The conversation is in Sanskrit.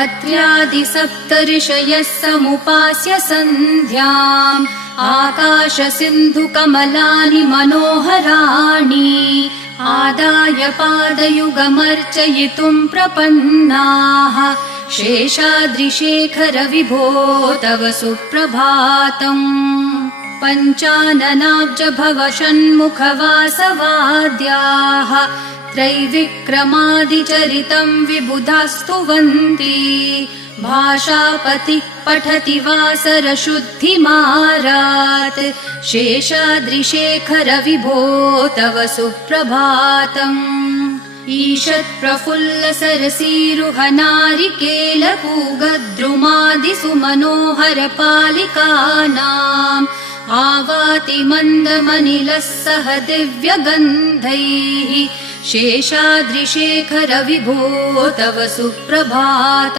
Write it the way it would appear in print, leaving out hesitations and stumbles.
अत्र्यादिसप्तऋषयः समुपास्य सन्ध्याम् आकाशसिन्धुकमलानि मनोहराणि आदाय पादयुगमर्चयितुम् प्रपन्नाः शेषाद्रिशेखर विभो तव सुप्रभातम्। पञ्चाननाब्ज भव षण्मुखवासवाद्याः त्रैविक्रमादिचरितम् विबुधास्तुवन्ति भाषापतिः पठति वासरशुद्धिमारात् शेषाद्रिशेखर विभो तव सुप्रभातम्। ईषत्प्रफुल्लसरसीरुहनारिकेलपूगद्रुमादिसुमनोहरपालिकानाम् आवाति मन्दमनिलः सह दिव्यगन्धैः शेषाद्रिशेखर विभो तव सुप्रभातम्।